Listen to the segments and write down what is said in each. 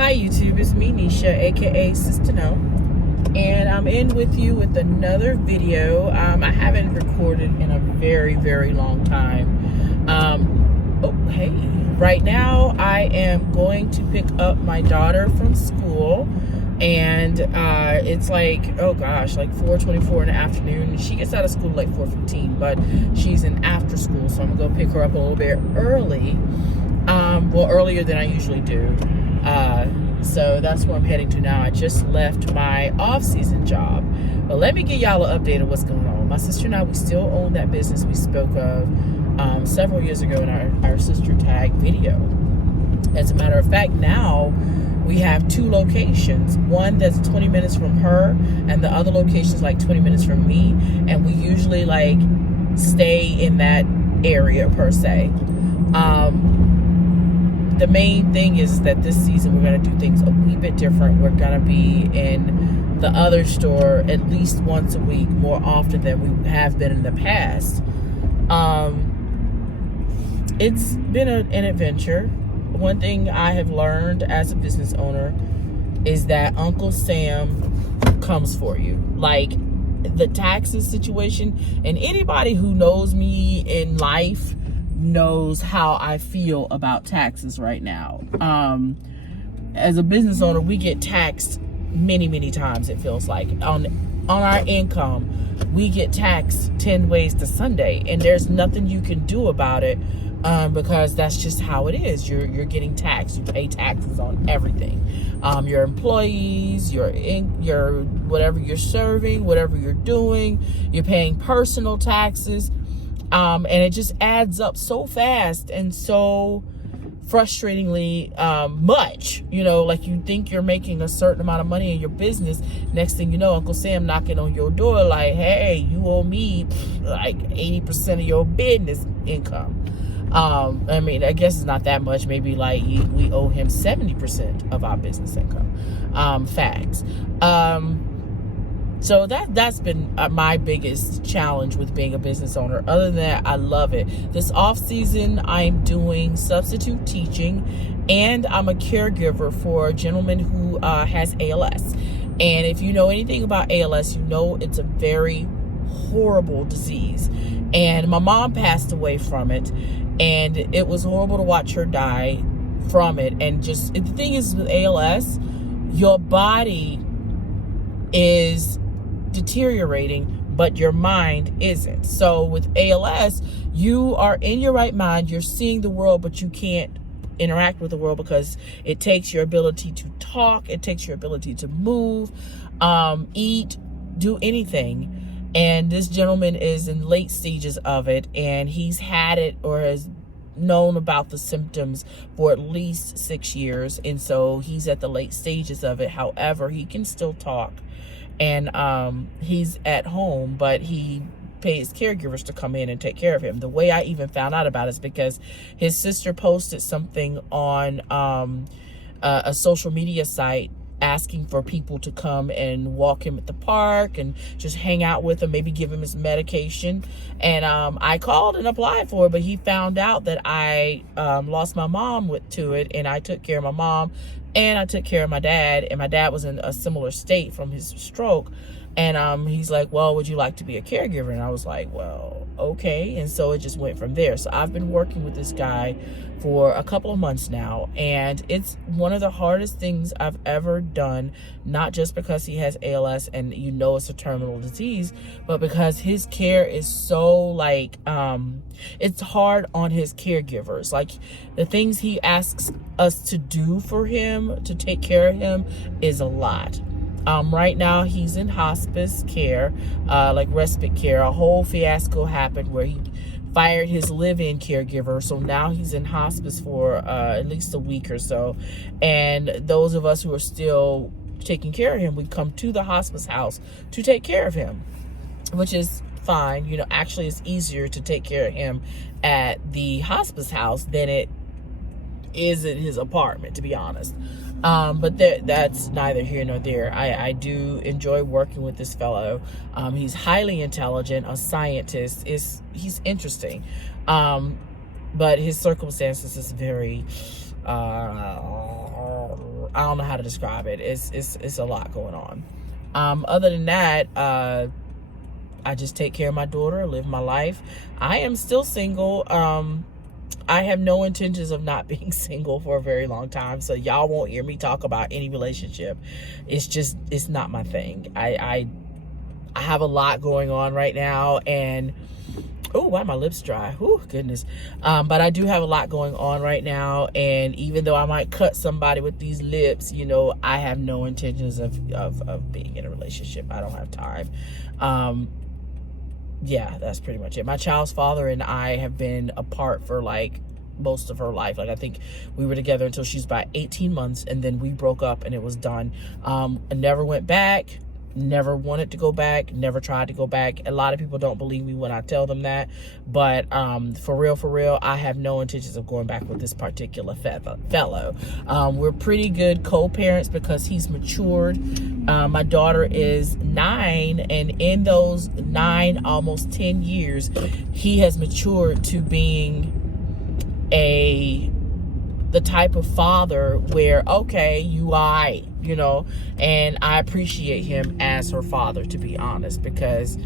Hi YouTube, it's me Nisha, aka Sister No, and I'm in with you with another video. I haven't recorded in a very long time. Hey, right now I am going to pick up my daughter from school, and it's like, oh gosh, like 4:24 in the afternoon. She gets out of school like 4:15, but she's in after school, so I'm gonna go pick her up a little bit early. Well, earlier than I usually do. So that's where I'm heading to now. I just left my off-season job. But let me give y'all an update of what's going on. My sister and I, we still own that business we spoke of several years ago in our sister tag video. As a matter of fact, now we have two locations. One that's 20 minutes from her, and the other location is like 20 minutes from me. And we usually like stay in that area per se. The main thing is that this season we're going to do things a wee bit different. We're going to be in the other store at least once a week, more often than we have been in the past. It's been an adventure. One thing I have learned as a business owner is that Uncle Sam comes for you. Like the taxes situation, and anybody who knows me in life knows how I feel about taxes right now. As a business owner, we get taxed many times, it feels like. On our income, we get taxed 10 ways to Sunday, and there's nothing you can do about it, because that's just how it is. You're getting taxed. You pay taxes on everything. Your employees, your whatever you're serving, whatever you're doing, you're paying personal taxes. And it just adds up so fast and so frustratingly much. You know, like you think you're making a certain amount of money in your business. Next thing you know, Uncle Sam knocking on your door like, hey, you owe me like 80% of your business income. I mean, I guess it's not that much. Maybe like we owe him 70% of our business income. Facts. So that's been my biggest challenge with being a business owner. Other than that, I love it. This off season, I'm doing substitute teaching, and I'm a caregiver for a gentleman who has ALS. And if you know anything about ALS, you know it's a very horrible disease. And my mom passed away from it, and it was horrible to watch her die from it. And just the thing is with ALS, your body is deteriorating, but your mind isn't. So with ALS, you are in your right mind, you're seeing the world, but you can't interact with the world because it takes your ability to talk, it takes your ability to move, eat, do anything. And this gentleman is in late stages of it, and he's had it or has known about the symptoms for at least 6 years, and so he's at the late stages of it. However, he can still talk, and he's at home, but he pays caregivers to come in and take care of him. The way I even found out about it is because his sister posted something on a social media site asking for people to come and walk him at the park and just hang out with him, maybe give him his medication. And I called and applied for it, but he found out that I lost my mom to it, and I took care of my mom, and I took care of my dad, and my dad was in a similar state from his stroke. And he's like, well, would you like to be a caregiver? And I was like, well, okay. And so it just went from there. So I've been working with this guy for a couple of months now, and it's one of the hardest things I've ever done, not just because he has ALS and you know it's a terminal disease, but because his care is so like, it's hard on his caregivers. Like the things he asks us to do for him, to take care of him, is a lot. Right now he's in hospice care, like respite care. A whole fiasco happened where he fired his live-in caregiver, so now he's in hospice for at least a week or so. And those of us who are still taking care of him, we come to the hospice house to take care of him, which is fine. You know, actually it's easier to take care of him at the hospice house than it is in his apartment, to be honest. But that's neither here nor there. I do enjoy working with this fellow. He's highly intelligent, a scientist. He's interesting. But his circumstances is very I don't know how to describe it. It's a lot going on. Other than that, I just take care of my daughter, live my life. I am still single. I have no intentions of not being single for a very long time, so y'all won't hear me talk about any relationship. It's not my thing. I have a lot going on right now, and oh, why my lips dry? Oh, goodness. But I do have a lot going on right now, and even though I might cut somebody with these lips, you know, I have no intentions of being in a relationship. I don't have time. Yeah, that's pretty much it. My child's father and I have been apart for like most of her life. Like, I think we were together until she was about 18 months, and then we broke up and it was done. I never went back, never wanted to go back, never tried to go back. A lot of people don't believe me when I tell them that, but for real, I have no intentions of going back with this particular fellow. We're pretty good co-parents because he's matured. My daughter is 9, and in those 9, almost 10 years, he has matured to being the type of father where, okay, you know, and I appreciate him as her father, to be honest, because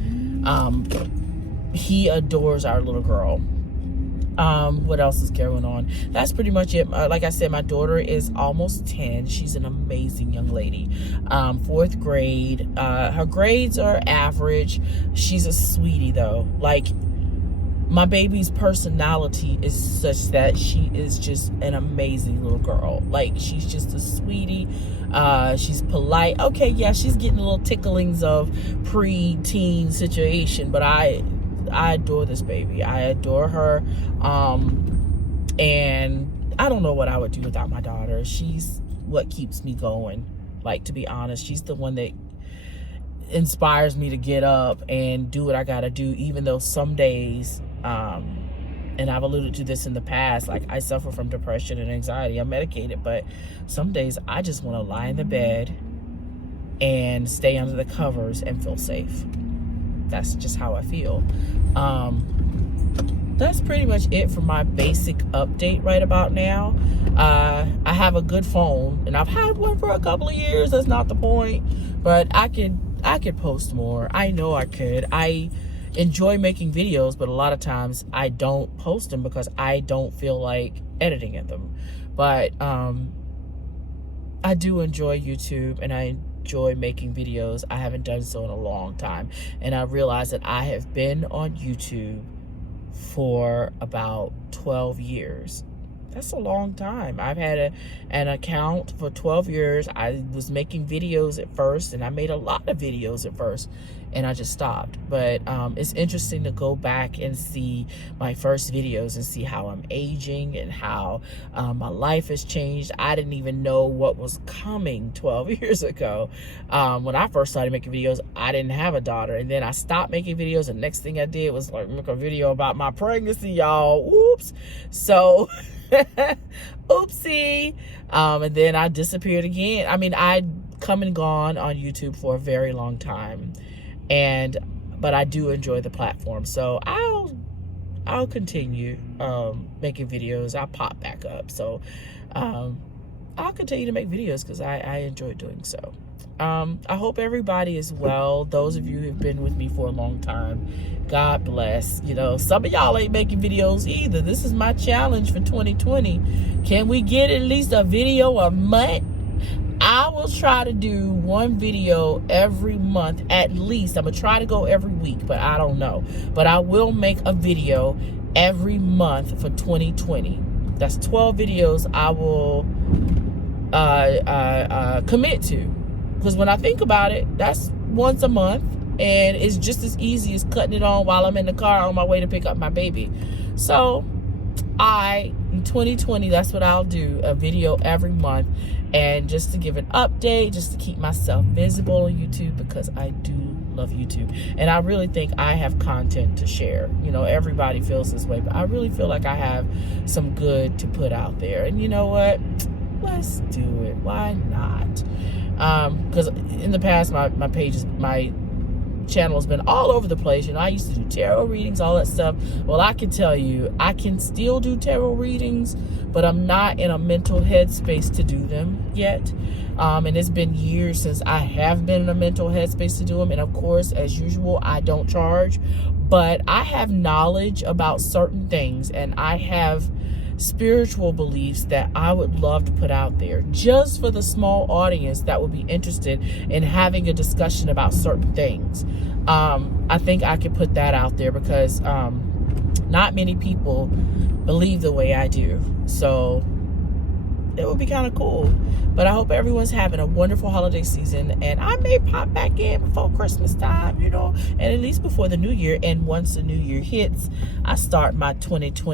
he adores our little girl. What else is going on? That's pretty much it. Like I said, my daughter is almost 10. She's an amazing young lady. 4th grade. Her grades are average. She's a sweetie though. Like, my baby's personality is such that she is just an amazing little girl. Like, she's just a sweetie. She's polite. Okay, yeah, she's getting little ticklings of pre-teen situation, but I adore this baby. I adore her. And I don't know what I would do without my daughter. She's what keeps me going. Like, to be honest, she's the one that inspires me to get up and do what I gotta do, even though some days, and I've alluded to this in the past, like, I suffer from depression and anxiety. I'm medicated, but some days I just want to lie in the bed and stay under the covers and feel safe. That's just how I feel. That's pretty much it for my basic update right about now. I have a good phone, and I've had one for a couple of years. That's not the point, but I could post more. I know I could. I enjoy making videos, but a lot of times I don't post them because I don't feel like editing in them. But I do enjoy YouTube, and I enjoy making videos. I haven't done so in a long time, and I realized that I have been on YouTube for about 12 years. That's a long time. I've had an account for 12 years. I was making videos at first, and I made a lot of videos at first, and I just stopped. But it's interesting to go back and see my first videos and see how I'm aging and how my life has changed. I didn't even know what was coming 12 years ago. When I first started making videos, I didn't have a daughter, and then I stopped making videos, and next thing I did was like make a video about my pregnancy, y'all. Oops. So oopsie. And then I disappeared again. I mean, I'd come and gone on YouTube for a very long time, but I do enjoy the platform, so I'll continue making videos. I'll pop back up, so I'll continue to make videos because I enjoy doing so. I hope everybody is well. Those of you who've been with me for a long time, God bless. You know, some of y'all ain't making videos either. This is my challenge for 2020. Can we get at least a video a month? I will try to do one video every month at least. I'm gonna try to go every week, but I don't know. But I will make a video every month for 2020. That's 12 videos I will commit to. Because when I think about it, that's once a month, and it's just as easy as cutting it on while I'm in the car on my way to pick up my baby. So in 2020, that's what I'll do, a video every month, and just to give an update, just to keep myself visible on YouTube, because I do love YouTube, and I really think I have content to share. You know, everybody feels this way, but I really feel like I have some good to put out there, and you know what? Let's do it. Why not? Because in the past, my channel has been all over the place. You know, I used to do tarot readings, all that stuff. Well, I can tell you, I can still do tarot readings, but I'm not in a mental headspace to do them yet. And it's been years since I have been in a mental headspace to do them. And of course, as usual, I don't charge, but I have knowledge about certain things, and I have spiritual beliefs that I would love to put out there just for the small audience that would be interested in having a discussion about certain things. I think I could put that out there because not many people believe the way I do. So it would be kind of cool. But I hope everyone's having a wonderful holiday season, and I may pop back in before Christmas time, and at least before the new year. And once the new year hits, I start my 2020